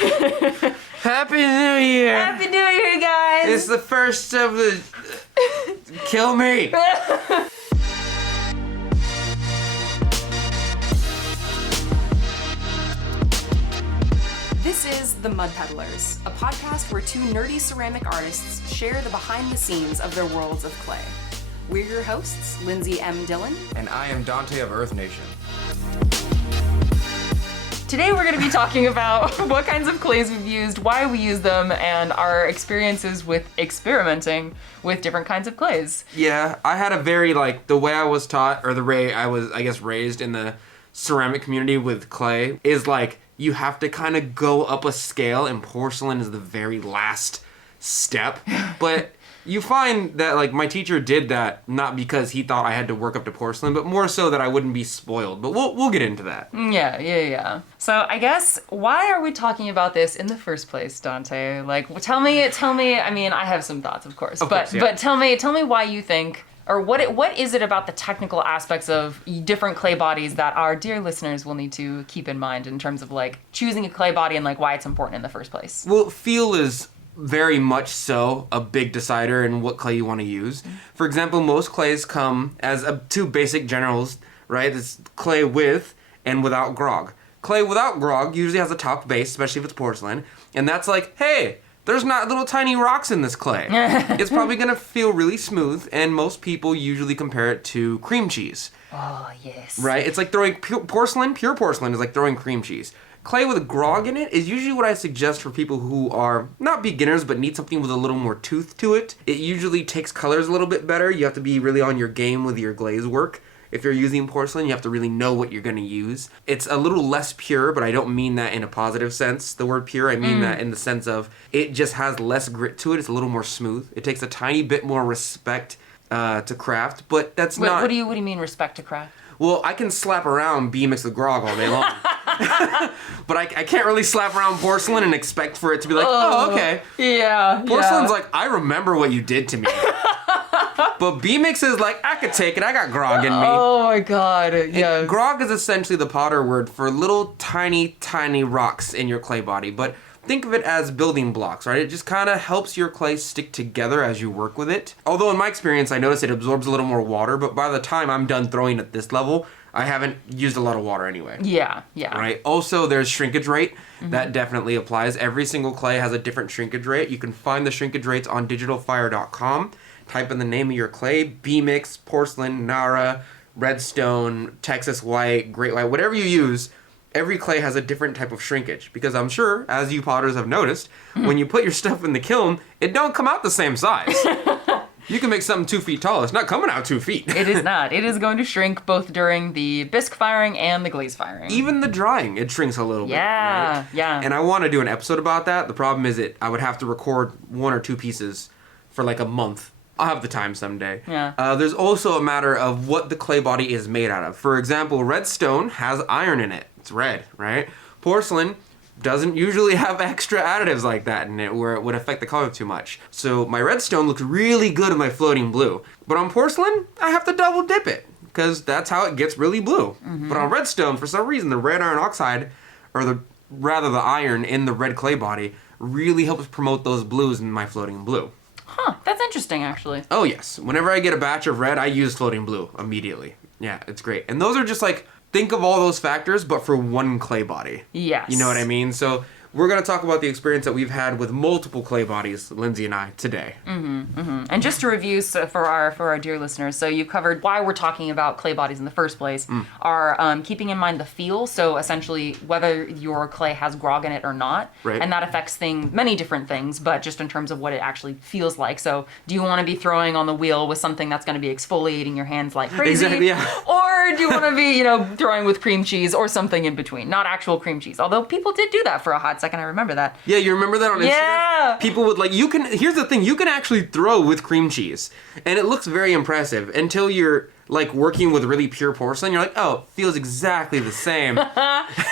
Happy New Year! Happy New Year, guys! It's the first of the... Kill me! This is The Mud Peddlers, a podcast where two nerdy ceramic artists share the behind the scenes of their worlds of clay. We're your hosts, Lindsey M Dillon. And I am Donte of Earth Nation. Today we're going to be talking about what kinds of clays we've used, why we use them, and our experiences with experimenting with different kinds of clays. Yeah, I had a very, the way I was taught, or the way I was, raised in the ceramic community with clay, is you have to kind of go up a scale, and porcelain is the very last step. But you find that, my teacher did that not because he thought I had to work up to porcelain, but more so that I wouldn't be spoiled. But we'll get into that. Yeah. So I guess, why are we talking about this in the first place, Donte? Tell me, I mean, I have some thoughts, of course. But tell me why you think, or what is it about the technical aspects of different clay bodies that our dear listeners will need to keep in mind in terms of, choosing a clay body and, why it's important in the first place? Well, feel is very much so a big decider in what clay you want to use. For example, most clays come as two basic generals, right? It's clay with and without grog. Clay without grog usually has a top base, especially if it's porcelain, and that's hey, there's not little tiny rocks in this clay. It's probably going to feel really smooth, and most people usually compare it to cream cheese. Oh, yes. Right? It's like throwing pure porcelain is like throwing cream cheese. Clay with grog in it is usually what I suggest for people who are not beginners but need something with a little more tooth to it. It usually takes colors a little bit better. You have to be really on your game with your glaze work. If you're using porcelain, you have to really know what you're going to use. It's a little less pure, but I don't mean that in a positive sense, the word pure. I mean that in the sense of it just has less grit to it. It's a little more smooth. It takes a tiny bit more respect to craft, but that's not... What do you mean respect to craft? Well, I can slap around B-Mix with grog all day long. But I can't really slap around porcelain and expect for it to be oh okay. Yeah. Porcelain's I remember what you did to me. But B-Mix is I could take it. I got grog in me. Oh my god, yeah. Grog is essentially the potter word for little tiny, tiny rocks in your clay body. But think of it as building blocks, right? It just kind of helps your clay stick together as you work with it. Although in my experience, I noticed it absorbs a little more water, but by the time I'm done throwing at this level, I haven't used a lot of water anyway. Yeah. Right? Also, there's shrinkage rate. That definitely applies. Every single clay has a different shrinkage rate. You can find the shrinkage rates on digitalfire.com. Type in the name of your clay, B-Mix, porcelain, Nara, redstone, Texas white, great white, whatever you use. Every clay has a different type of shrinkage, because I'm sure, as you potters have noticed, when you put your stuff in the kiln, it don't come out the same size. You can make something 2 feet tall. It's not coming out 2 feet. It is not. It is going to shrink both during the bisque firing and the glaze firing. Even the drying, it shrinks a little bit. Right? Yeah. And I want to do an episode about that. The problem is I would have to record 1 or 2 pieces for a month. I'll have the time someday. Yeah. There's also a matter of what the clay body is made out of. For example, redstone has iron in it. It's red, right? Porcelain doesn't usually have extra additives like that in it where it would affect the color too much. So my redstone looks really good in my floating blue. But on porcelain, I have to double dip it because that's how it gets really blue. But on redstone, for some reason, the red iron oxide, or the iron in the red clay body, really helps promote those blues in my floating blue. Huh, that's interesting, actually. Oh, yes. Whenever I get a batch of red, I use floating blue immediately. Yeah, it's great. And those are just think of all those factors, but for one clay body. Yes. You know what I mean? So we're going to talk about the experience that we've had with multiple clay bodies, Lindsey and I, today. And just to review for our dear listeners, so you covered why we're talking about clay bodies in the first place, are keeping in mind the feel, so essentially whether your clay has grog in it or not, right. And that affects many different things, but just in terms of what it actually feels like. So do you want to be throwing on the wheel with something that's going to be exfoliating your hands like crazy? Exactly, yeah. Or do you want to be, throwing with cream cheese or something in between? Not actual cream cheese, although people did do that for a hot second, I remember that. Yeah, you remember that on Instagram? Yeah! People would here's the thing, you can actually throw with cream cheese, and it looks very impressive until you're working with really pure porcelain. You're oh, it feels exactly the same.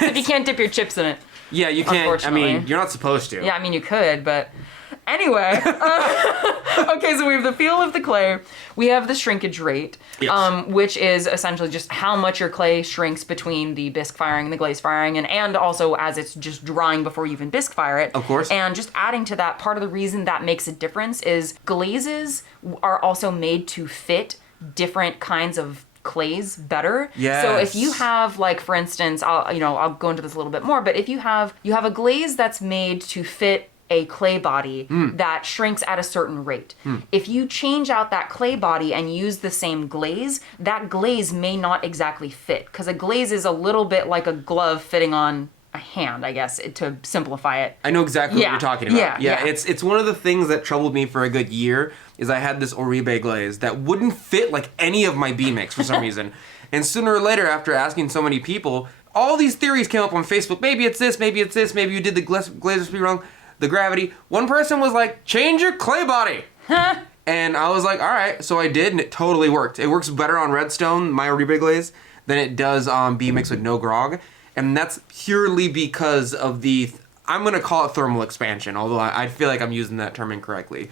If you can't dip your chips in it. Yeah, you can't. I mean, you're not supposed to. Yeah, I mean, you could, but Anyway, okay, so we have the feel of the clay. We have the shrinkage rate, Yes. Which is essentially just how much your clay shrinks between the bisque firing and the glaze firing, and also as it's just drying before you even bisque fire it. Of course. And just adding to that, part of the reason that makes a difference is glazes are also made to fit different kinds of clays better. Yes. So if you have, like, for instance, I'll go into this a little bit more, but if you have a glaze that's made to fit a clay body that shrinks at a certain rate. If you change out that clay body and use the same glaze, that glaze may not exactly fit, because a glaze is a little bit like a glove fitting on a hand, I guess, to simplify it. I know exactly what you're talking about. Yeah. It's one of the things that troubled me for a good year is I had this Oribe glaze that wouldn't fit like any of my B-mix for some reason. And sooner or later, after asking so many people, all these theories came up on Facebook. Maybe it's this, maybe it's this, maybe you did the glaze recipe wrong. The gravity. One person was like, change your clay body. And I was like, all right. So I did, and it totally worked. It works better on Redstone, my Oribe glaze, than it does on B-mix with no grog. And that's purely because of I'm going to call it thermal expansion, although I feel like I'm using that term incorrectly.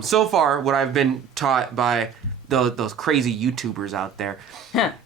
So far, what I've been taught by those crazy YouTubers out there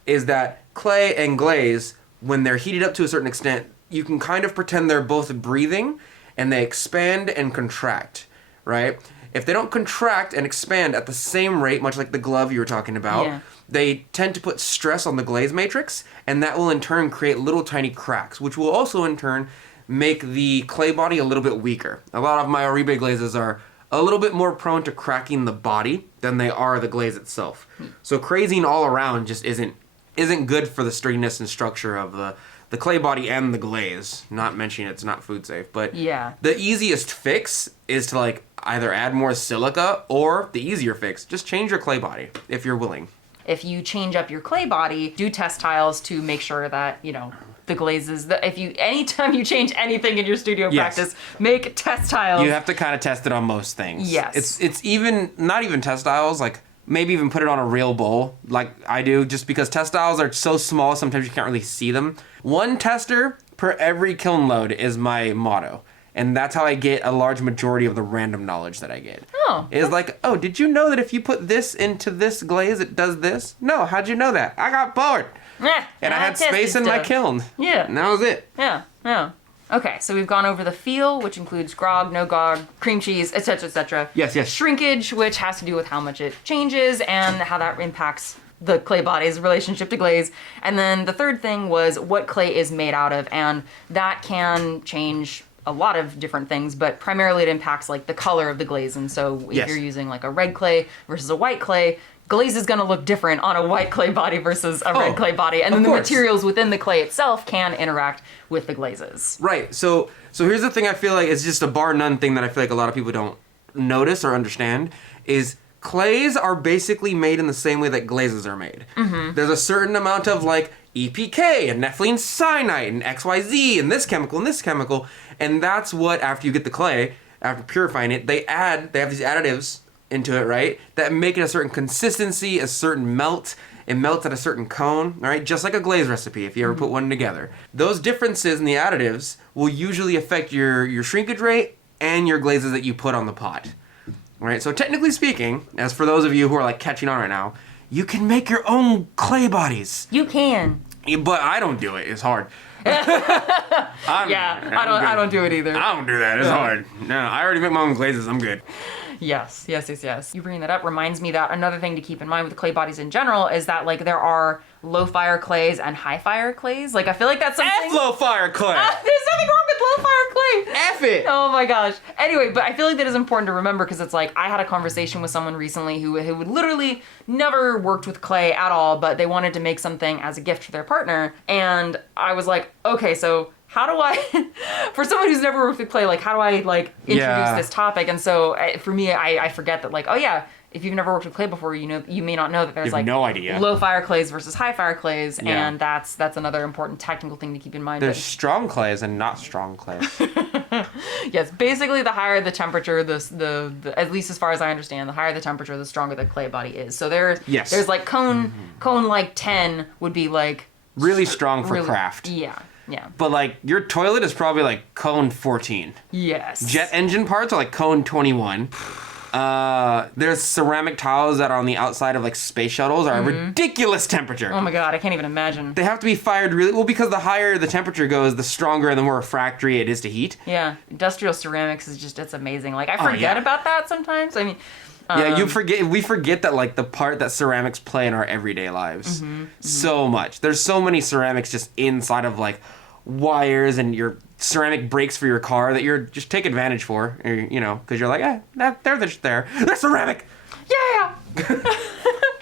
is that clay and glaze, when they're heated up to a certain extent, you can kind of pretend they're both breathing, and they expand and contract, right? If they don't contract and expand at the same rate, much like the glove you were talking about, they tend to put stress on the glaze matrix, and that will in turn create little tiny cracks, which will also in turn make the clay body a little bit weaker. A lot of my Oribe glazes are a little bit more prone to cracking the body than they are the glaze itself. So crazing all around just isn't good for the sturdiness and structure of the clay body and the glaze. Not mentioning it's not food safe, but the easiest fix is to like either add more silica, or the easier fix, just change your clay body if you're willing. If you change up your clay body, do test tiles to make sure that, the glazes, anytime you change anything in your studio practice, make test tiles. You have to kind of test it on most things. Yes. It's even, not even test tiles, like maybe even put it on a real bowl like I do, just because test tiles are so small sometimes you can't really see them. One tester per every kiln load is my motto. And that's how I get a large majority of the random knowledge that I get. Oh. Is like, oh, did you know that if you put this into this glaze, it does this? No, how'd you know that? I got bored. And I had space in my kiln. Yeah. And that was it. Yeah. Okay, so we've gone over the feel, which includes grog, no grog, cream cheese, etc., etc. Yes. Shrinkage, which has to do with how much it changes and how that impacts the clay body's relationship to glaze. And then the third thing was what clay is made out of, and that can change a lot of different things, but primarily it impacts like the color of the glaze. And so if you're using like a red clay versus a white clay, glaze is going to look different on a white clay body versus a red clay body. And then the materials within the clay itself can interact with the glazes. Right. So here's the thing I feel like is just a bar none thing that I feel like a lot of people don't notice or understand is clays are basically made in the same way that glazes are made. Mm-hmm. There's a certain amount of like EPK and nepheline cyanide and XYZ and this chemical. And that's what, after you get the clay, after purifying it, they have these additives into it, right? That make it a certain consistency, a certain melt. It melts at a certain cone, right? Just like a glaze recipe, if you ever put one together. Those differences in the additives will usually affect your shrinkage rate and your glazes that you put on the pot. Right? So technically speaking, as for those of you who are like catching on right now, you can make your own clay bodies. You can. But I don't do it. It's hard. I don't do it either. I don't do that. It's hard. No, I already make my own glazes. I'm good. Yes. You bringing that up reminds me that another thing to keep in mind with clay bodies in general is that like there are low fire clays and high fire clays. Like I feel like that's something. F low fire clay. There's nothing wrong with low fire clay. F it. Oh my gosh. Anyway, but I feel like that is important to remember because it's like I had a conversation with someone recently who would literally never worked with clay at all, but they wanted to make something as a gift for their partner, and I was like, okay, so how do I, for someone who's never worked with clay, like, how do I, like, introduce this topic? And so, for me, I forget that, like, oh, yeah, if you've never worked with clay before, you may not know that there's, like, no idea. Low fire clays versus high fire clays, and that's another important technical thing to keep in mind. There's strong clays and not strong clays. Yes, basically, the higher the temperature, the at least as far as I understand, the higher the temperature, the stronger the clay body is. So there's like, cone, like, 10 would be, like... Really strong for craft. Yeah. Yeah. But like your toilet is probably like cone 14. Yes. Jet engine parts are like cone 21. There's ceramic tiles that are on the outside of like space shuttles are a ridiculous temperature. Oh my god, I can't even imagine. They have to be fired really well because the higher the temperature goes, the stronger and the more refractory it is to heat. Yeah, industrial ceramics is just, it's amazing. Like, I forget about that sometimes. I mean, we forget that like the part that ceramics play in our everyday lives so much. There's so many ceramics just inside of like wires and your ceramic brakes for your car that you're just take advantage for, you know, because you're like, they're just there. They're ceramic. Yeah.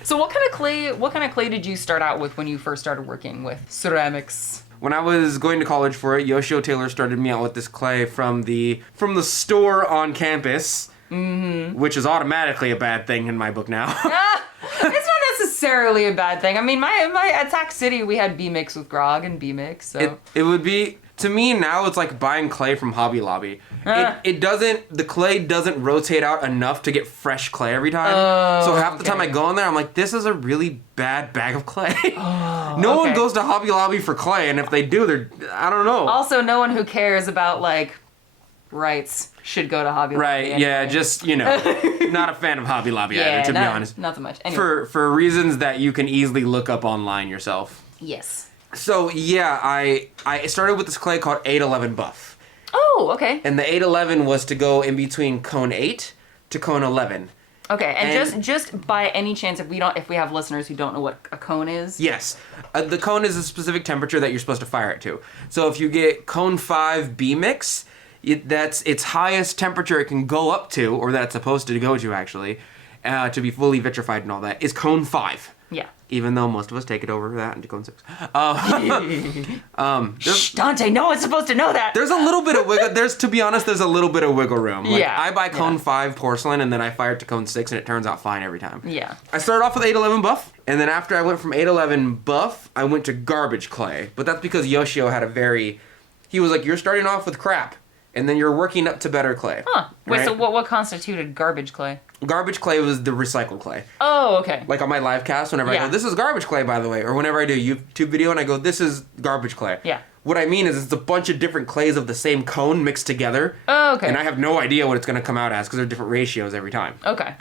So what kind of clay did you start out with when you first started working with ceramics? When I was going to college for it, Yoshio Taylor started me out with this clay from the store on campus, which is automatically a bad thing in my book now. It's not necessarily a bad thing. I mean, my at Tac City we had B-Mix with grog and B-Mix, so it would be, to me now it's like buying clay from Hobby Lobby. The clay doesn't rotate out enough to get fresh clay every time. So half the time I go in there, I'm like, this is a really bad bag of clay. No one goes to Hobby Lobby for clay, and if they do, I don't know. Also, no one who cares about like rights should go to Hobby Lobby. Right, anyway. yeah, just, you know, not a fan of Hobby Lobby either, to be honest. Not so much. Anyway. For reasons that you can easily look up online yourself. Yes. So, yeah, I started with this clay called 811 Buff. Oh, okay. And the 811 was to go in between cone 8 to cone 11. Okay, and just by any chance, if we have listeners who don't know what a cone is. Yes. The cone is a specific temperature that you're supposed to fire it to. So if you get cone 5 B-Mix, that's its highest temperature it can go up to, or that it's supposed to go to actually, to be fully vitrified and all that, is cone 5. Yeah. Even though most of us take it over that into cone 6. Shh, Dante, no one's supposed to know that. There's a little bit of wiggle. To be honest, there's a little bit of wiggle room. Like, yeah. I buy cone 5 porcelain and then I fire it to cone 6 and it turns out fine every time. Yeah. I started off with 811 Buff, and then after I went from 811 Buff, I went to garbage clay. But that's because Yoshio had he was like, you're starting off with crap, and then you're working up to better clay. Huh. Wait, right? so what constituted garbage clay? Garbage clay was the recycled clay. Oh, okay. Like on my live cast, whenever I go, this is garbage clay, by the way. Or whenever I do a YouTube video and I go, this is garbage clay. Yeah. What I mean is it's a bunch of different clays of the same cone mixed together. Oh, okay. And I have no idea what it's going to come out as because they're different ratios every time. Okay.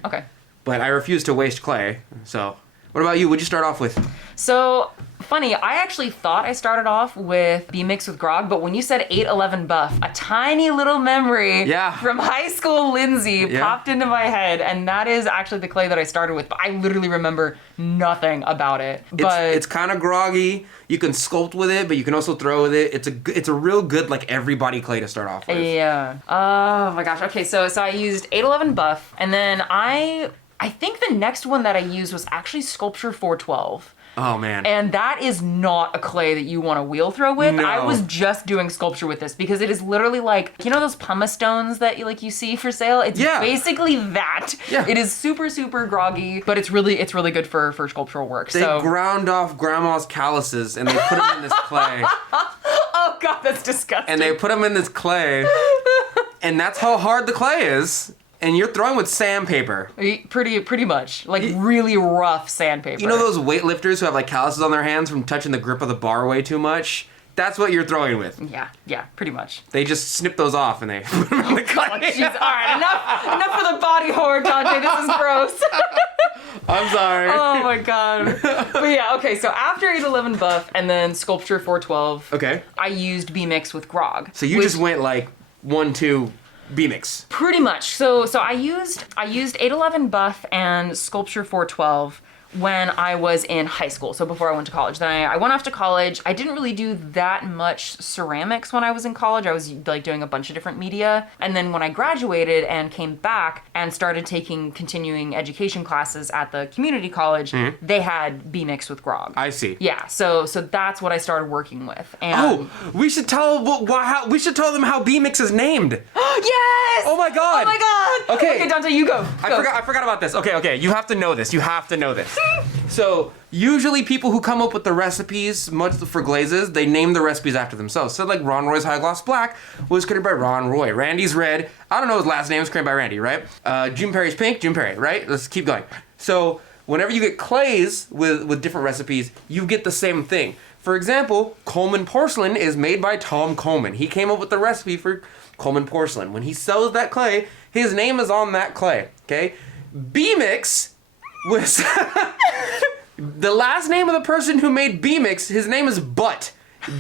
But I refuse to waste clay. So, what about you? What'd you start off with? So, funny, I actually thought I started off with B-Mix with grog, but when you said 811 Buff, a tiny little memory from high school Lindsey popped into my head, and that is actually the clay that I started with, but I literally remember nothing about it. But it's kind of groggy. You can sculpt with it, but you can also throw with it. It's a real good, like, everybody clay to start off with. Yeah. Oh my gosh. Okay, so I used 811 Buff, and then I think the next one that I used was actually Sculpture 412. Oh, man. And that is not a clay that you want to wheel throw with. No. I was just doing sculpture with this because it is literally like, you know those pumice stones that you see for sale? It's basically that. Yeah. It is super, super groggy, but it's really good for sculptural work. They ground off grandma's calluses and they put them in this clay. Oh, God, that's disgusting. And they put them in this clay. And that's how hard the clay is. And you're throwing with sandpaper. Pretty much. Like, really rough sandpaper. You know those weightlifters who have, like, calluses on their hands from touching the grip of the bar way too much? That's what you're throwing with. Yeah, pretty much. They just snip those off and they put them in the clay. Oh, jeez. All right, enough for the body horror, Dante. This is gross. I'm sorry. Oh, my God. But yeah, okay, so after 811 Buff and then Sculpture 412, I used B-Mix with grog. So you just went, like, 1-2... B-Mix. Pretty much. So I used 811 Buff and Sculpture 412 when I was in high school, so before I went to college. Then I went off to college. I didn't really do that much ceramics when I was in college. I was like doing a bunch of different media. And then when I graduated and came back and started taking continuing education classes at the community college, they had B-Mix with grog. I see. Yeah, so that's what I started working with. And we should tell them how B-Mix is named. Yes! Oh my God! Oh my God! Okay, Dante, you go. I forgot about this. Okay. You have to know this. So, usually people who come up with the recipes, much for glazes, they name the recipes after themselves. So, like, Ron Roy's High Gloss Black was created by Ron Roy. Randy's Red, I don't know his last name, was created by Randy, right? Jim Perry's Pink, Jim Perry, right? Let's keep going. So, whenever you get clays with different recipes, you get the same thing. For example, Coleman porcelain is made by Tom Coleman. He came up with the recipe for Coleman porcelain. When he sells that clay, his name is on that clay, okay? B-Mix was... the last name of the person who made B-Mix, his name is Butt.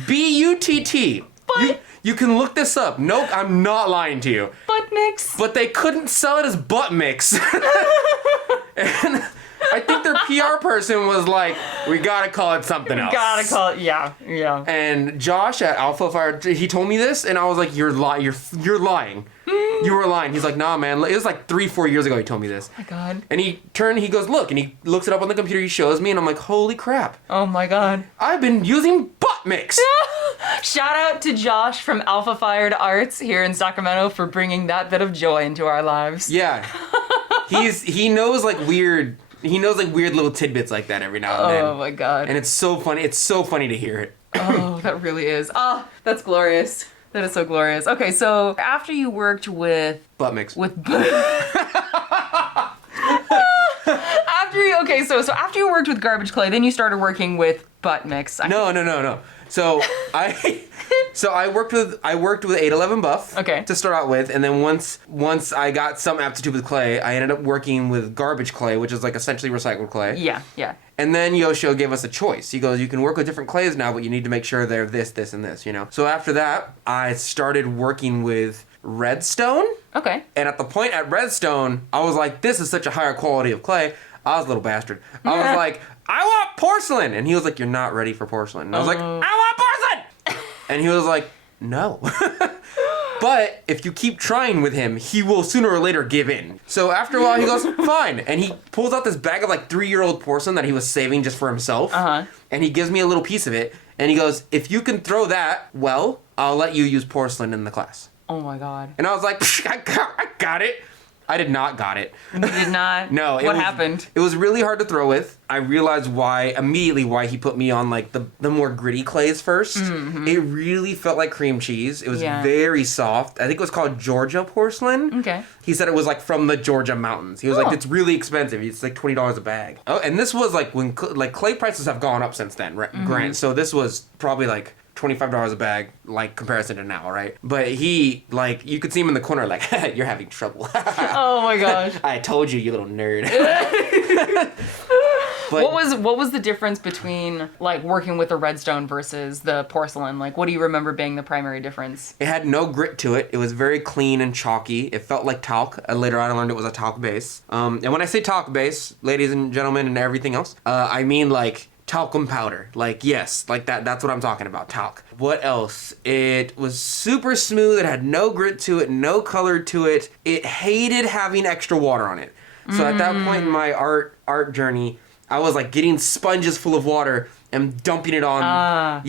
B-U-T-T. Butt. You can look this up. Nope, I'm not lying to you. Butt mix. But they couldn't sell it as Butt Mix. And I think their PR person was like, we gotta call it something else. Gotta call it, yeah. And Josh at Alpha Fire, he told me this, and I was like, you're lying. You were lying. He's like, nah, man. It was like 3-4 years ago he told me this. Oh my God. And he goes, look, and he looks it up on the computer, he shows me, and I'm like, holy crap. Oh my God. I've been using Butt Mix. Shout out to Josh from Alpha Fired Arts here in Sacramento for bringing that bit of joy into our lives. Yeah. He knows weird little tidbits like that every now and then. Oh my God. And it's so funny. It's so funny to hear it. Oh, that really is. Oh, that's glorious. That is so glorious. Okay, so after you worked with... Butt Mix. So after you worked with garbage clay, then you started working with Butt Mix. No. So I worked with 811 Buff to start out with, and then once I got some aptitude with clay, I ended up working with garbage clay, which is like essentially recycled clay. Yeah. And then Yoshio gave us a choice. He goes, you can work with different clays now, but you need to make sure they're this, and this, you know? So after that, I started working with Redstone. Okay. And at the point at Redstone, I was like, this is such a higher quality of clay. I was a little bastard. I was like, I want porcelain. And he was like, you're not ready for porcelain. And I was like, I want porcelain. And he was like, no. But if you keep trying with him, he will sooner or later give in. So after a while, he goes, fine. And he pulls out this bag of 3-year-old porcelain that he was saving just for himself. And he gives me a little piece of it. And he goes, if you can throw that, well, I'll let you use porcelain in the class. Oh my God. And I was like, I got it. I did not got it. You did not? No. What happened? It was really hard to throw with. I realized immediately why he put me on the more gritty clays first. Mm-hmm. It really felt like cream cheese. It was very soft. I think it was called Georgia porcelain. Okay. He said it was from the Georgia mountains. He was like, it's really expensive. It's like $20 a bag. Oh, and this was when clay prices have gone up since then, right? Mm-hmm. Grant. So this was probably $25 a bag, comparison to now, right? But he, you could see him in the corner, you're having trouble. Oh my gosh. I told you little nerd. But, what was the difference between working with the redstone versus the porcelain? What do you remember being the primary difference? It had no grit to it. It was very clean and chalky. It felt like talc. Later on I learned it was a talc base. And when I say talc base, ladies and gentlemen and everything else, I mean talcum powder. Yes, that's what I'm talking about, talc. What else? It was super smooth. It had no grit to it, no color to it. It hated having extra water on it. So at that point in my art journey, I was getting sponges full of water and dumping it on.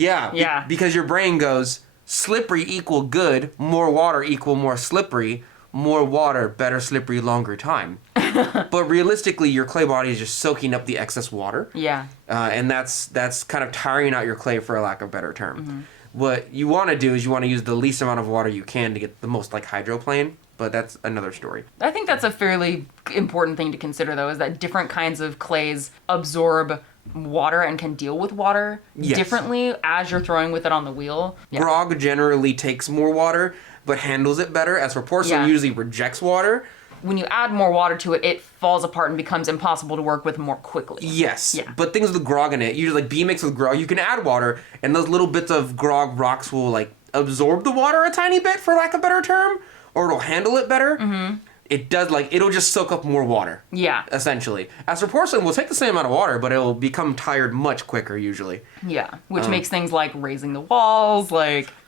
Because your brain goes, slippery equal good, more water equal more slippery, more water, better slippery, longer time. But realistically, your clay body is just soaking up the excess water. Yeah. And that's kind of tiring out your clay, for a lack of a better term. Mm-hmm. What you want to do is you want to use the least amount of water you can to get the most hydroplane. But that's another story. I think that's a fairly important thing to consider, though, is that different kinds of clays absorb water and can deal with water differently as you're throwing with it on the wheel. Yeah. Grog generally takes more water, but handles it better. As for porcelain, usually rejects water. When you add more water to it, it falls apart and becomes impossible to work with more quickly. Yes. Yeah. But things with grog in it, usually B-Mix with grog, you can add water, and those little bits of grog rocks will absorb the water a tiny bit, for lack of a better term, or it'll handle it better. Mm-hmm. It does, it'll just soak up more water. Yeah. Essentially. As for porcelain, we'll take the same amount of water, but it'll become tired much quicker, usually. Yeah. Which makes things raising the walls,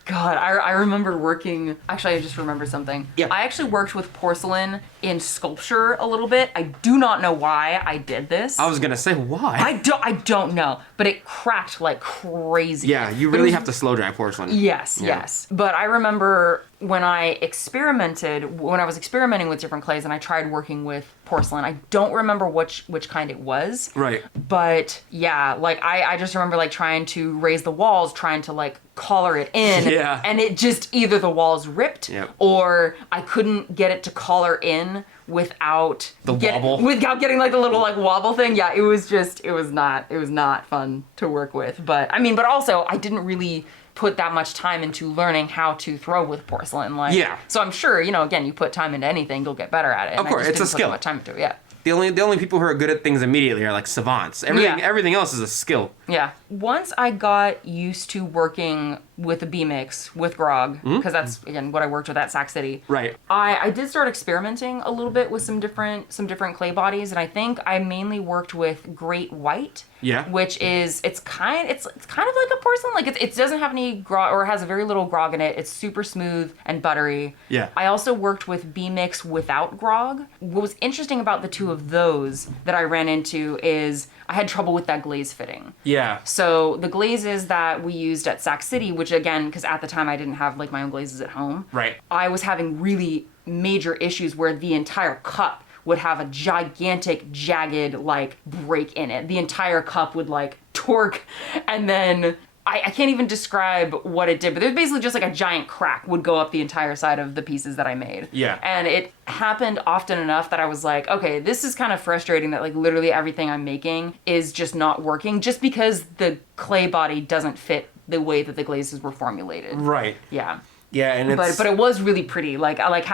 God, I remember working... Actually, I just remembered something. Yeah. I actually worked with porcelain in sculpture a little bit. I do not know why I did this. I was going to say, why? I don't know, but it cracked like crazy. Yeah, you really have to slow dry porcelain. Yes. But I remember when I was experimenting with different clays and I tried working with porcelain, I don't remember which kind it was. Right. But yeah, like I just remember like trying to raise the walls, trying to like collar it in. Yeah. And it just either the walls ripped or I couldn't get it to collar in without getting like the little like wobble thing. Yeah, it was not fun to work with. But I mean, but also I didn't really put that much time into learning how to throw with porcelain. Like, so I'm sure, you know, again, you put time into anything, you'll get better at it. Of course, it's a skill. Put time into it, yeah. The only people who are good at things immediately are like savants. Everything else is a skill. Yeah. Once I got used to working with a B-mix with grog, because that's again what I worked with at Sac City. Right. I did start experimenting a little bit with some different clay bodies, and I think I mainly worked with Great White. Yeah. Which is it's kind of like a porcelain. Like it doesn't have any grog or has a very little grog in it. It's super smooth and buttery. Yeah. I also worked with B-mix without grog. What was interesting about the two of those that I ran into is I had trouble with that glaze fitting. Yeah. So the glazes that we used at Sac City, which again, because at the time I didn't have like my own glazes at home. Right. I was having really major issues where the entire cup would have a gigantic, jagged, like, break in it. The entire cup would, like, torque, and then I can't even describe what it did, but there's basically just, like, a giant crack would go up the entire side of the pieces that I made. Yeah. And it happened often enough that I was like, okay, this is kind of frustrating that, like, literally everything I'm making is just not working, just because the clay body doesn't fit the way that the glazes were formulated. Right. Yeah. Yeah, and it's... But it was really pretty. Like, I like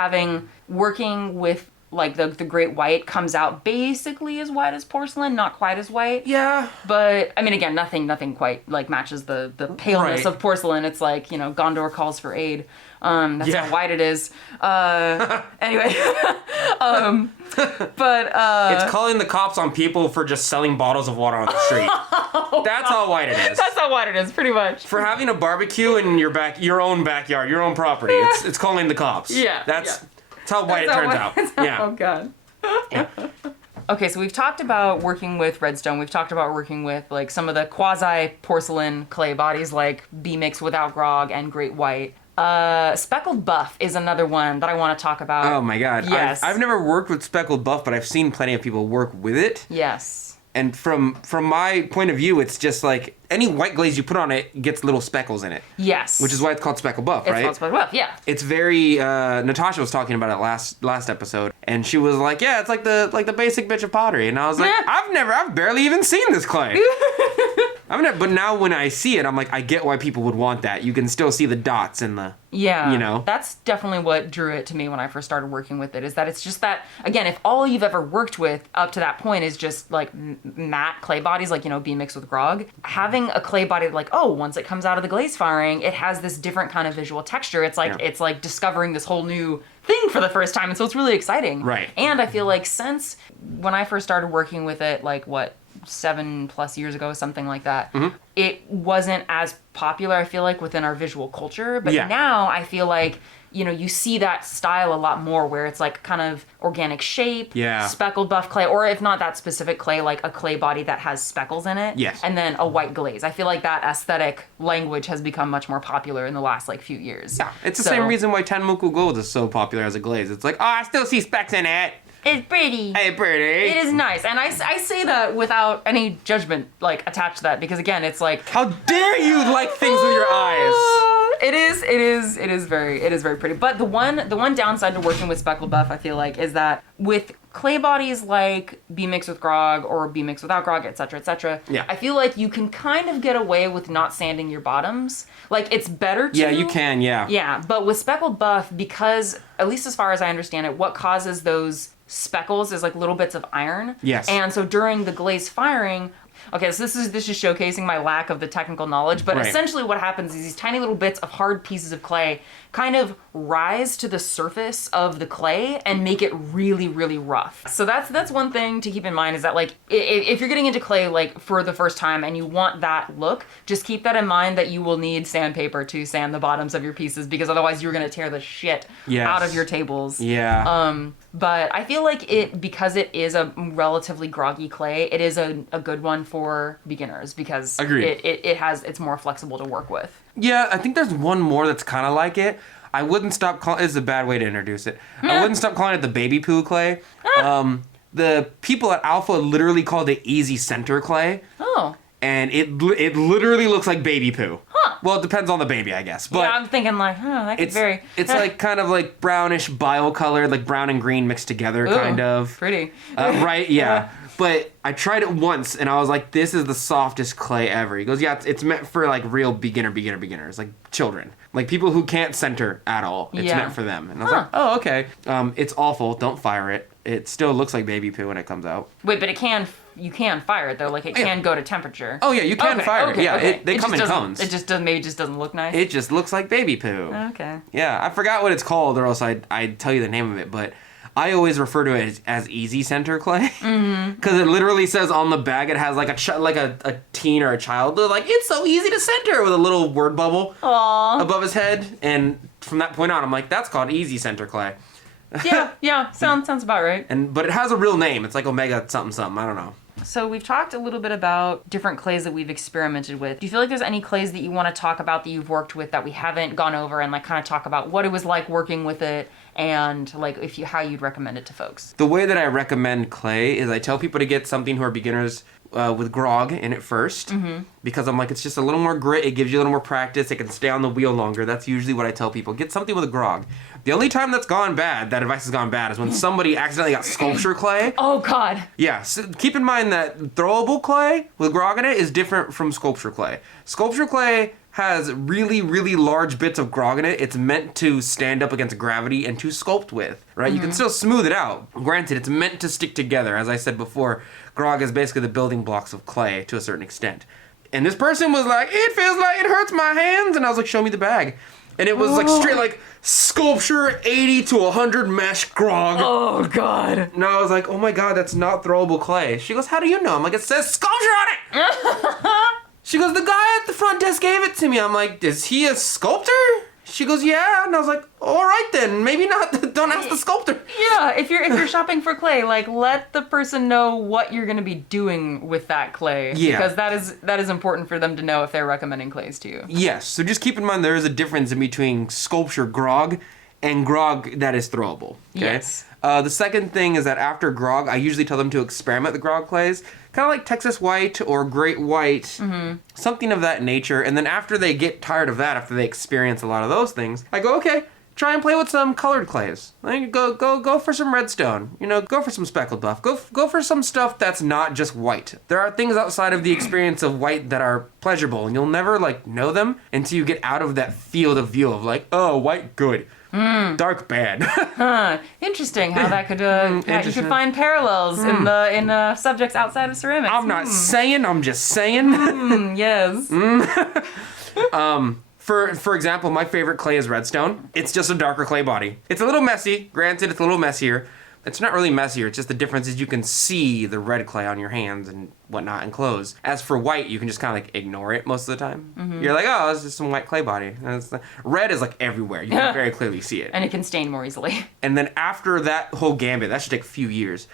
working with like the Great White comes out basically as white as porcelain, not quite as white. Yeah. But I mean, again, nothing quite like matches the paleness of porcelain. It's like, you know, Gondor calls for aid. That's how white it is. Anyway, but it's calling the cops on people for just selling bottles of water on the street. That's how white it is. That's how white it is, pretty much. For having a barbecue in your own backyard, your own property. It's calling the cops. Yeah. That's how white it turns out. Yeah. Oh god. Yeah. Okay, so we've talked about working with redstone. We've talked about working with like some of the quasi porcelain clay bodies like B-mix without grog and Great White. Speckled buff is another one that I want to talk about. Oh my god. Yes. I've never worked with speckled buff, but I've seen plenty of people work with it. Yes. And from my point of view, it's just like any white glaze you put on it gets little speckles in it. Yes. Which is why it's called speckled buff, right? It's called speckled buff, yeah. It's very Natasha was talking about it last episode, and she was like, yeah, it's like the basic bitch of pottery. And I was like, I've barely even seen this clay. But now when I see it, I'm like, I get why people would want that. You can still see the dots and the, you know. That's definitely what drew it to me when I first started working with it, is that it's just that, again, if all you've ever worked with up to that point is just like matte clay bodies, like, you know, B-mix with grog, having a clay body like, oh, once it comes out of the glaze firing, it has this different kind of visual texture. It's like, it's like discovering this whole new thing for the first time. And so it's really exciting. Right. And I feel like since when I first started working with it, like 7+ years ago, something like that, it wasn't as popular, I feel like, within our visual culture. But now I feel like, you know, you see that style a lot more where it's like kind of organic shape, speckled buff clay, or if not that specific clay, like a clay body that has speckles in it, and then a white glaze. I feel like that aesthetic language has become much more popular in the last like few years. Yeah, it's the same reason why Tenmuku Gold is so popular as a glaze. It's like, oh, I still see specks in it. It's pretty. Hey, pretty. It is nice. And I say that without any judgment, like, attached to that, because again, it's like... How dare you like things with your eyes? It is very pretty. But the one downside to working with speckled buff, I feel like, is that with clay bodies like B-mix with grog or B-mix without grog, etc., I feel like you can kind of get away with not sanding your bottoms. Like, it's better to... Yeah, you can, Yeah, but with speckled buff, because, at least as far as I understand it, what causes those speckles is like little bits of iron. Yes. And so during the glaze firing... Okay, so this is showcasing my lack of the technical knowledge, but essentially what happens is these tiny little bits of hard pieces of clay kind of rise to the surface of the clay and make it really, really rough. So that's one thing to keep in mind, is that like if you're getting into clay like for the first time and you want that look, just keep that in mind that you will need sandpaper to sand the bottoms of your pieces, because otherwise you're gonna tear the shit out of your tables. Yeah. But I feel like because it is a relatively groggy clay, it is a good one for beginners, because it's more flexible to work with. Yeah, I think there's one more that's kind of like it. I wouldn't stop calling. It's a bad way to introduce it. I wouldn't stop calling it the baby poo clay. The people at Alpha literally called it easy center clay. Oh. And it literally looks like baby poo. Huh. Well, it depends on the baby, I guess. But yeah, I'm thinking like, that could very... It's like kind of like brownish bile colored, like brown and green mixed together, kind of. Pretty. Right? Yeah. But I tried it once, and I was like, this is the softest clay ever. He goes, yeah, it's meant for like real beginners, like children. Like people who can't center at all. It's meant for them. And I was like, oh, okay. It's awful. Don't fire it. It still looks like baby poo when it comes out. Wait, but you can fire it though. Like it can go to temperature. Oh yeah, you can fire it. Yeah, they come in cones. It just doesn't look nice. It just looks like baby poo. Okay. Yeah, I forgot what it's called, or else I'd tell you the name of it. But I always refer to it as easy center clay because it literally says on the bag it has like a teen or a child. They're like, it's so easy to center with a little word bubble above his head, and from that point on, I'm like, that's called easy center clay. Yeah, sounds about right. But it has a real name. It's like Omega something. I don't know. So we've talked a little bit about different clays that we've experimented with. Do you feel like there's any clays that you want to talk about that you've worked with that we haven't gone over and like kind of talk about what it was like working with it and like how you'd recommend it to folks? The way that I recommend clay is I tell people to get something who are beginners with grog in it first because I'm like, it's just a little more grit. It gives you a little more practice. It can stay on the wheel longer. That's usually what I tell people. Get something with a grog. The only time that advice has gone bad is when somebody accidentally got sculpture clay. Oh, God. Yeah, so keep in mind that throwable clay with grog in it is different from sculpture clay. Sculpture clay has really, really large bits of grog in it. It's meant to stand up against gravity and to sculpt with, right? You can still smooth it out. Granted, it's meant to stick together. As I said before, grog is basically the building blocks of clay to a certain extent. And this person was like, it feels like it hurts my hands. And I was like, show me the bag. And it was like straight like sculpture 80 to 100 mesh grog. Oh, God. And I was like, oh my God, that's not throwable clay. She goes, how do you know? I'm like, it says sculpture on it. She goes, the guy at the front desk gave it to me. I'm like, is he a sculptor? She goes, yeah. And I was like, all right then, maybe not. Don't ask the sculptor. Yeah, if you're shopping for clay, like let the person know what you're going to be doing with that clay. Yeah. Because that is important for them to know if they're recommending clays to you. Yes. So just keep in mind there is a difference in between sculpture grog and grog that is throwable. Okay? Yes. The second thing is that after grog, I usually tell them to experiment the grog clays. Kind of like Texas White or Great White, something of that nature. And then after they get tired of that, after they experience a lot of those things, I go, okay, try and play with some colored clays. Like, go for some redstone. Go for some speckled buff. Go for some stuff that's not just white. There are things outside of the experience of white that are pleasurable, and you'll never like know them until you get out of that field of view of like, oh, white good. Dark bad. Interesting how that could you could find parallels in subjects outside of ceramics. I'm not saying, I'm just saying. Yes. For example, my favorite clay is redstone. It's just a darker clay body. It's a little messy. Granted, it's a little messier. It's not really messier. It's just the difference is you can see the red clay on your hands and whatnot and clothes. As for white, you can just kind of like ignore it most of the time. You're like, oh, it's just some white clay body. Red is like everywhere. You can very clearly see it. And it can stain more easily. And then after that whole gambit, that should take a few years.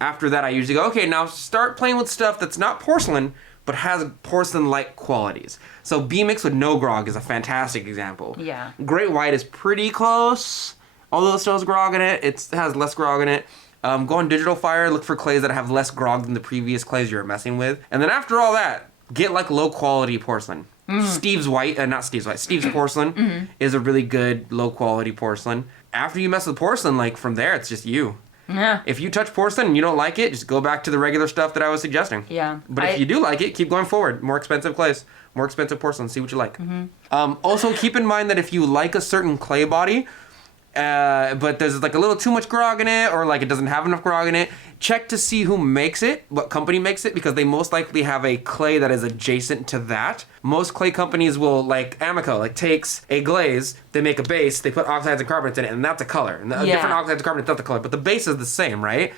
After that, I usually go, okay, now start playing with stuff that's not porcelain, but has porcelain-like qualities. So B-Mix with no grog is a fantastic example. Yeah. Great White is pretty close. Although it still has grog in it, it has less grog in it. Go on Digital Fire, look for clays that have less grog than the previous clays you're messing with. And then after all that, get like low-quality porcelain. Steve's porcelain is a really good low-quality porcelain. After you mess with porcelain, like from there, it's just you. Yeah. If you touch porcelain and you don't like it, just go back to the regular stuff that I was suggesting. Yeah. But if you do like it, keep going forward. More expensive clays, more expensive porcelain. See what you like. Also, keep in mind that if you like a certain clay body, but there's like a little too much grog in it, or like it doesn't have enough grog in it, check to see who makes it, what company makes it, because they most likely have a clay that is adjacent to that. Most clay companies will, like Amico, like takes a glaze, they make a base, they put oxides and carbonates in it, and that's a color. And different oxides and carbonates, that's the color, but the base is the same, right?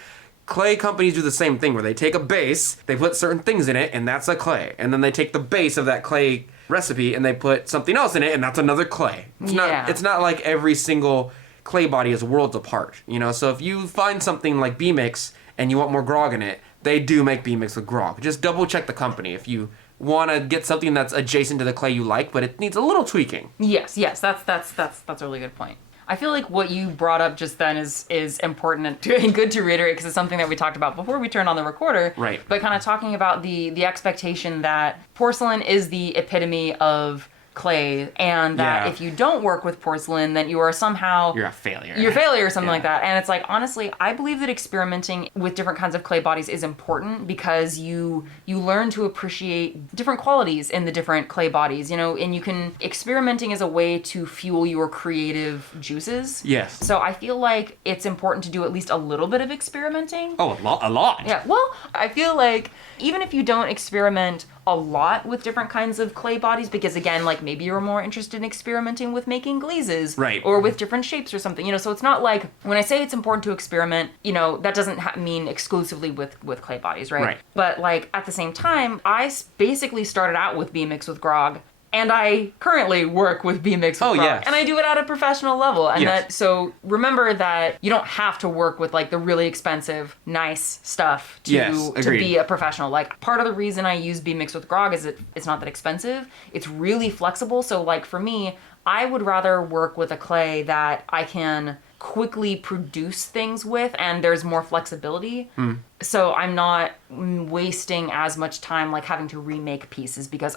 Clay companies do the same thing, where they take a base, they put certain things in it, and that's a clay. And then they take the base of that clay recipe, and they put something else in it, and that's another clay. It's not like every single clay body is worlds apart, So if you find something like B-Mix and you want more grog in it, they do make B-Mix with grog. Just double check the company if you want to get something that's adjacent to the clay you like, but it needs a little tweaking. Yes, that's a really good point. I feel like what you brought up just then is important and good to reiterate, because it's something that we talked about before we turned on the recorder. Right. But kind of talking about the expectation that porcelain is the epitome of clay, and that if you don't work with porcelain, then you are somehow... You're a failure. You're a failure or something like that. And it's like, honestly, I believe that experimenting with different kinds of clay bodies is important, because you learn to appreciate different qualities in the different clay bodies, you know, and experimenting is a way to fuel your creative juices. Yes. So I feel like it's important to do at least a little bit of experimenting. Oh, a lot. Yeah, well, I feel like even if you don't experiment a lot with different kinds of clay bodies, because again, like maybe you're more interested in experimenting with making glazes, right, or with different shapes or something, you know, so it's not like, when I say it's important to experiment, you know, that doesn't mean exclusively with clay bodies, right? But like at the same time, I basically started out with B-Mix with grog, and I currently work with B-Mix with grog, yes. and I do it at a professional level. And so remember that you don't have to work with like the really expensive, nice stuff to be a professional. Like, part of the reason I use B-Mix with grog is it's not that expensive. It's really flexible. So like for me, I would rather work with a clay that I can quickly produce things with, and there's more flexibility. So I'm not wasting as much time like having to remake pieces, because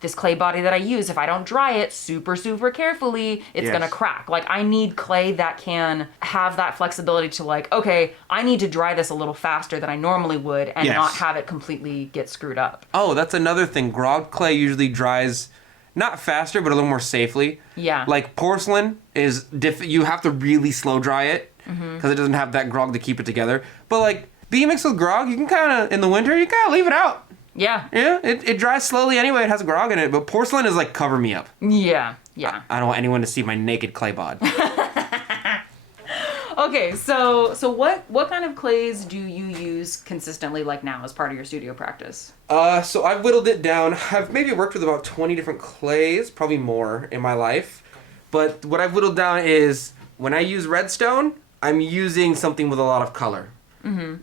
this clay body that I use, if I don't dry it super carefully, it's gonna crack. Like, I need clay that can have that flexibility to like, okay, I need to dry this a little faster than I normally would, and not have it completely get screwed up. Oh, that's another thing. Grog clay usually dries not faster, but a little more safely. Yeah. Like porcelain is you have to really slow dry it, because it doesn't have that grog to keep it together. But like B-Mix with grog, you can kind of, in the winter, you kind of leave it out. Yeah. Yeah, it dries slowly anyway. It has grog in it, but porcelain is like, cover me up. Yeah. I don't want anyone to see my naked clay bod. Okay, so what kind of clays do you use consistently, like now, as part of your studio practice? So I've whittled it down. I've maybe worked with about 20 different clays, probably more in my life. But what I've whittled down is, when I use redstone, I'm using something with a lot of color.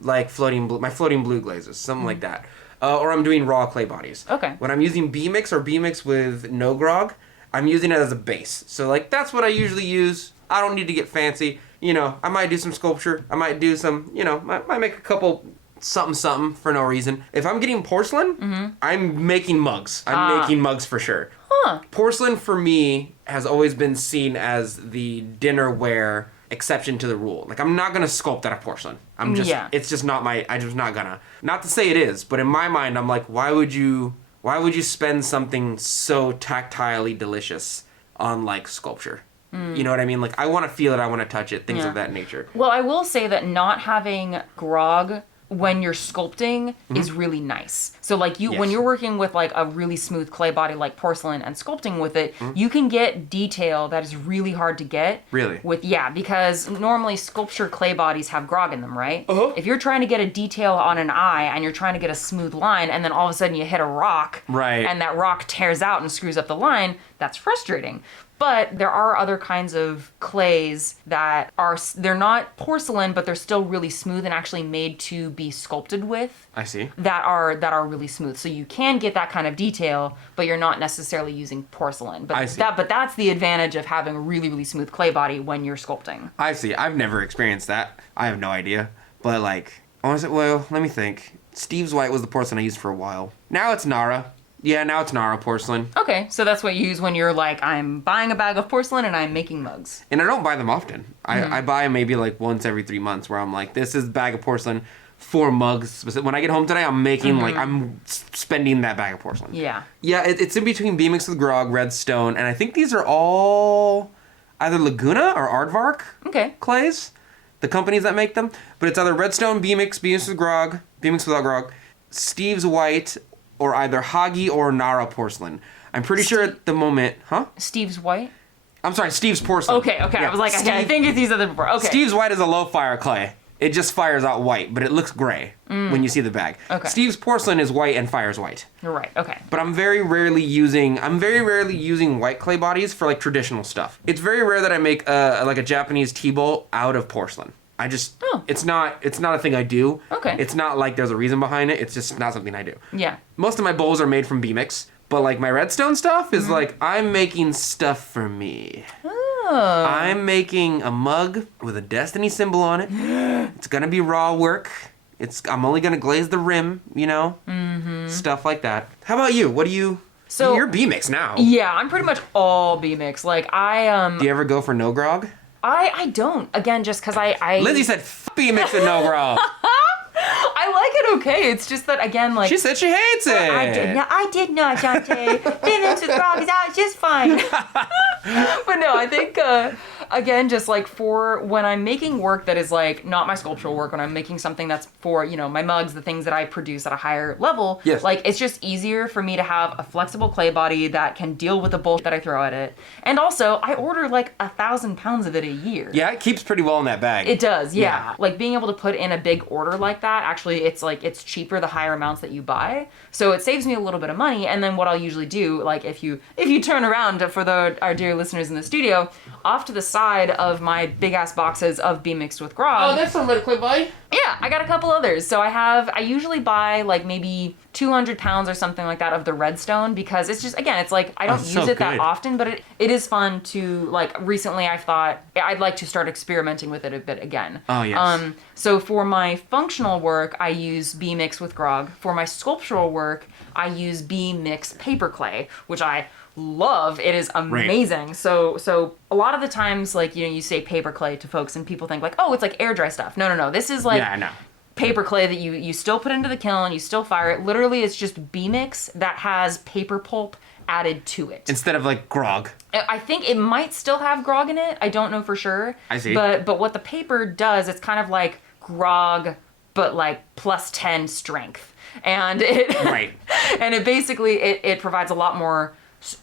Like my floating blue glazes, something like that. Or I'm doing raw clay bodies. Okay. When I'm using B-Mix or B-Mix with no grog, I'm using it as a base. So like, that's what I usually use. I don't need to get fancy. You know, I might do some sculpture. I might do some, you know, might make a couple something for no reason. If I'm getting porcelain, I'm making mugs. I'm making mugs for sure. Porcelain for me has always been seen as the dinnerware exception to the rule. Like, I'm not gonna sculpt out of porcelain. It's just not I'm just not gonna. Not to say it is, but in my mind, I'm like, why would you spend something so tactilely delicious on like sculpture? You know what I mean? Like, I want to feel it, I want to touch it, things of that nature. Well, I will say that not having grog when you're sculpting is really nice. So like when you're working with like a really smooth clay body like porcelain and sculpting with it, you can get detail that is really hard to get. Really? Because normally sculpture clay bodies have grog in them, right? If you're trying to get a detail on an eye and you're trying to get a smooth line, and then all of a sudden you hit a rock, and that rock tears out and screws up the line, that's frustrating. But there are other kinds of clays that they're not porcelain, but they're still really smooth and actually made to be sculpted with. I see. That are really smooth. So you can get that kind of detail, but you're not necessarily using porcelain. But I see. But that's the advantage of having a really, really smooth clay body when you're sculpting. I see. I've never experienced that. I have no idea. But like, honestly, well, let me think. Steve's White was the porcelain I used for a while. Now it's Nara. Yeah, now it's Nara porcelain. Okay, so that's what you use when you're like, I'm buying a bag of porcelain and I'm making mugs. And I don't buy them often. I buy them maybe like once every 3 months, where I'm like, this is a bag of porcelain for mugs. When I get home today, I'm making like, I'm spending that bag of porcelain. Yeah. Yeah, it's in between B-Mix with grog, redstone, and I think these are all either Laguna or Aardvark clays, the companies that make them. But it's either redstone, B-Mix, B-Mix with grog, B-Mix without grog, Steve's White, or either Hagi or Nara porcelain. I'm pretty sure at the moment, Steve's White? I'm sorry, Steve's porcelain. Okay. Yeah, I was like, I think it's these other before. Okay. Steve's White is a low fire clay. It just fires out white, but it looks gray when you see the bag. Okay. Steve's porcelain is white and fires white. You're right. Okay. But I'm very rarely using white clay bodies for like traditional stuff. It's very rare that I make like a Japanese tea bowl out of porcelain. it's not a thing I do. Okay. It's not like there's a reason behind it. It's just not something I do. Yeah. Most of my bowls are made from B-Mix, but like my redstone stuff is like, I'm making stuff for me. Oh. I'm making a mug with a Destiny symbol on it. It's gonna be raw work. I'm only gonna glaze the rim, you know? Stuff like that. How about you? What do you... So you're B-Mix now. Yeah, I'm pretty much all B-Mix. Like, Do you ever go for no grog? I don't. Again, just because I... Lindsey said, F B-Mix and no grog. I like it okay. It's just that, again, like... She said she hates it. I did not, Donte. B-Mix with grog is out just fine. But no, I think, again, just like for when I'm making work that is like not my sculptural work, when I'm making something that's for, you know, my mugs, the things that I produce at a higher level, like it's just easier for me to have a flexible clay body that can deal with the bullshit that I throw at it. And also, I order like 1,000 pounds of it a year. Yeah, it keeps pretty well in that bag. It does, yeah. Like being able to put in a big order like that, actually it's cheaper the higher amounts that you buy. So it saves me a little bit of money. And then what I'll usually do, like if you turn around for our dear listeners in the studio, off to the side of my big ass boxes of B-Mixed with grog. Oh, that's a little quick boy. Yeah, I got a couple others. So I usually buy like maybe 200 pounds or something like that of the redstone, because it's just, again, it's like I don't use it that often, but it is fun to, like, recently I thought I'd like to start experimenting with it a bit again. Oh, yes. So for my functional work, I use B-Mix with grog. For my sculptural work, I use B-Mix paper clay, which I love. It is amazing. Right. So a lot of the times, like, you know, you say paper clay to folks and people think like, oh, it's like air dry stuff. No. This is like paper clay that you still put into the kiln, you still fire it. Literally, it's just B-Mix that has paper pulp added to it. Instead of like grog. I think it might still have grog in it. I don't know for sure. I see. But what the paper does, it's kind of like grog, but like plus 10 strength. And it and it basically it provides a lot more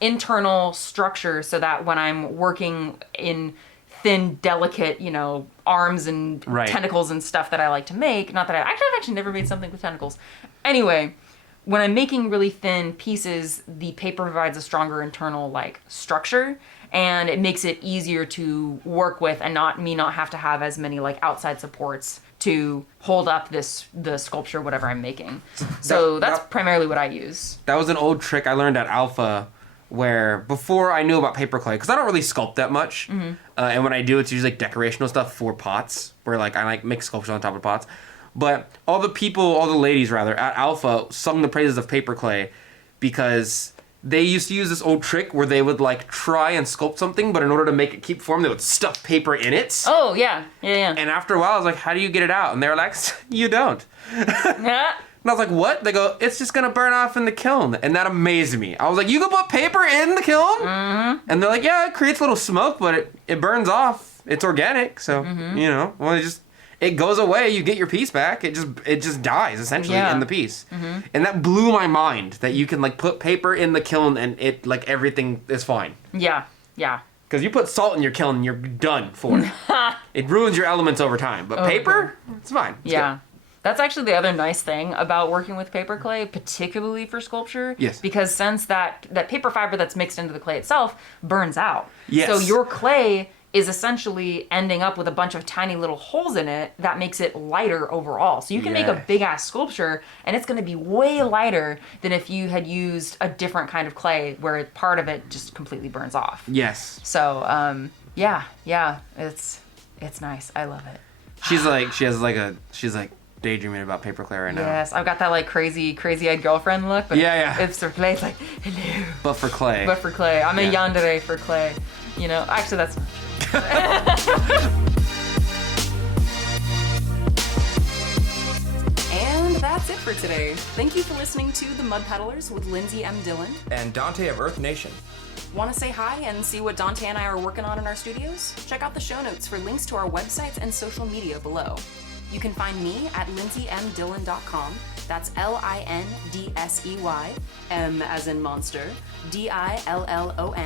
internal structure, so that when I'm working in thin, delicate, you know, arms and tentacles and stuff that I like to make, not that I've actually never made something with tentacles. Anyway, when I'm making really thin pieces, the paper provides a stronger internal like structure, and it makes it easier to work with, and not have to have as many like outside supports to hold up the sculpture, whatever I'm making. So that's primarily what I use. That was an old trick I learned at Alpha, where before I knew about paper clay, because I don't really sculpt that much, and when I do, it's usually like decorational stuff for pots, where like I like make sculptures on top of pots. But all the ladies rather at Alpha sung the praises of paper clay, because they used to use this old trick where they would like try and sculpt something, but in order to make it keep form, they would stuff paper in it. Oh yeah. And after a while, I was like, "How do you get it out?" And they were like, "You don't." Yeah. And I was like, what? They go, it's just going to burn off in the kiln. And that amazed me. I was like, you can put paper in the kiln? Mm-hmm. And they're like, yeah, it creates a little smoke, but it burns off. It's organic. So, you know, well, it goes away. You get your piece back. It just dies, essentially, in the piece. Mm-hmm. And that blew my mind, that you can, like, put paper in the kiln and it, like, everything is fine. Yeah. Because you put salt in your kiln and you're done for it. It ruins your elements over time. But paper, it's fine. It's good. That's actually the other nice thing about working with paper clay, particularly for sculpture. Yes. Because since that paper fiber that's mixed into the clay itself burns out. Yes. So your clay is essentially ending up with a bunch of tiny little holes in it that makes it lighter overall. So you can make a big ass sculpture, and it's going to be way lighter than if you had used a different kind of clay where part of it just completely burns off. Yes. So, yeah, it's nice. I love it. She's like daydreaming about paper clay right now. Yes, I've got that like crazy-eyed girlfriend look. But it's for clay. It's like, hello. But for clay. I'm a yandere for clay. You know, actually that's not true. And that's it for today. Thank you for listening to The Mud Peddlers with Lindsey M Dillon and Donte of Earth Nation. Want to say hi and see what Donte and I are working on in our studios? Check out the show notes for links to our websites and social media below. You can find me at lindseymdillon.com. That's LINDSEY, M as in monster, DILLON.com.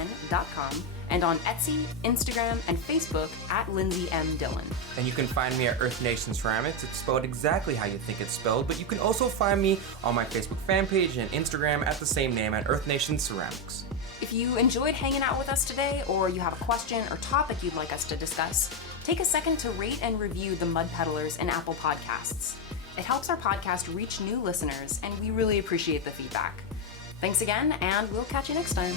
And on Etsy, Instagram, and Facebook at Lindsey M Dillon. And you can find me at Earth Nation Ceramics. It's spelled exactly how you think it's spelled, but you can also find me on my Facebook fan page and Instagram at the same name at Earth Nation Ceramics. If you enjoyed hanging out with us today, or you have a question or topic you'd like us to discuss, Take a second to rate and review the Mud Peddlers in Apple Podcasts. It helps our podcast reach new listeners, and we really appreciate the feedback. Thanks again, and we'll catch you next time.